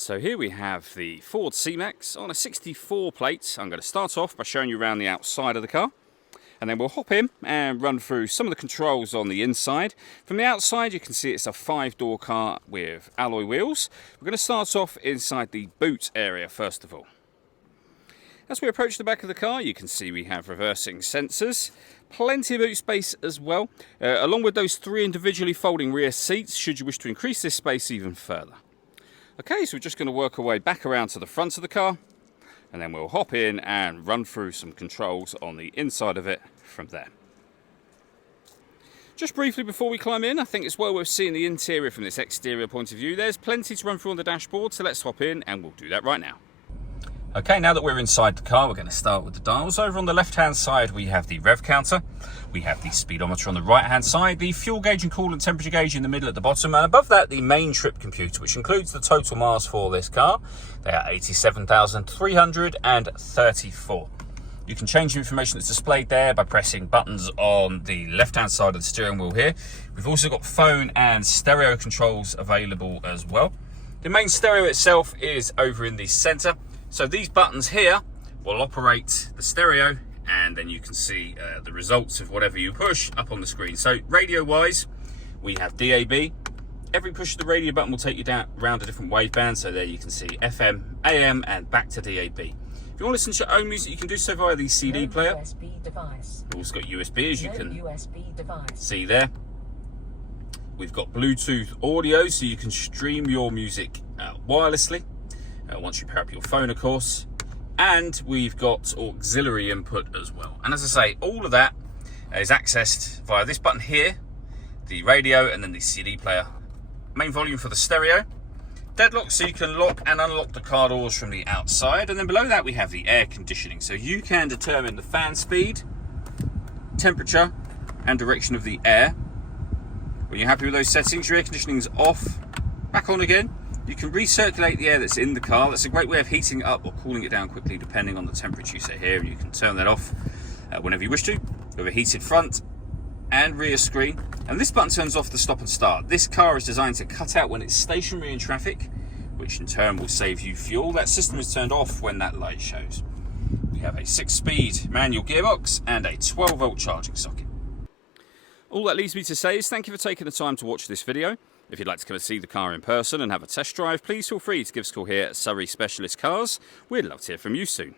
So here we have the Ford C-Max on a 64 plate. I'm going to start off by showing you around the outside of the car, and then we'll hop in and run through some of the controls on the inside. From the outside you can see it's a 5-door car with alloy wheels. We're going to start off inside the boot area first of all. As we approach the back of the car, you can see we have reversing sensors, plenty of boot space as well, along with those 3 individually folding rear seats should you wish to increase this space even further. Okay, so we're just going to work our way back around to the front of the car, and then we'll hop in and run through some controls on the inside of it from there. Just briefly before we climb in, I think it's well worth seeing the interior from this exterior point of view. There's plenty to run through on the dashboard, so let's hop in and we'll do that right now. Okay, now that we're inside the car, we're going to start with the dials. Over on the left-hand side, we have the rev counter. We have the speedometer on the right-hand side, the fuel gauge and coolant temperature gauge in the middle at the bottom, and above that, the main trip computer, which includes the total miles for this car. They are 87,334. You can change the information that's displayed there by pressing buttons on the left-hand side of the steering wheel here. We've also got phone and stereo controls available as well. The main stereo itself is over in the center. So these buttons here will operate the stereo, and then you can see the results of whatever you push up on the screen. So radio wise, we have DAB. Every push of the radio button will take you down around a different waveband. So there you can see FM, AM, and back to DAB. If you want to listen to your own music, you can do so via the CD player. USB device. We've also got USB, as you can USB device. see there. We've got Bluetooth audio, so you can stream your music wirelessly. Once you pair up your phone, of course, and we've got auxiliary input as well. And as I say, all of that is accessed via this button here, the radio, and then the CD player. Main volume for the stereo, deadlock, so you can lock and unlock the car doors from the outside, and then below that we have the air conditioning, so you can determine the fan speed, temperature, and direction of the air. When you're happy with those settings, your air conditioning is off, back on again. You can recirculate the air that's in the car. That's a great way of heating it up or cooling it down quickly depending on the temperature you set here. You can turn that off whenever you wish to. You have a heated front and rear screen. And this button turns off the stop and start. This car is designed to cut out when it's stationary in traffic, which in turn will save you fuel. That system is turned off when that light shows. We have a 6-speed manual gearbox and a 12-volt charging socket. All that leaves me to say is thank you for taking the time to watch this video. If you'd like to come and see the car in person and have a test drive, please feel free to give us a call here at Surrey Specialist Cars. We'd love to hear from you soon.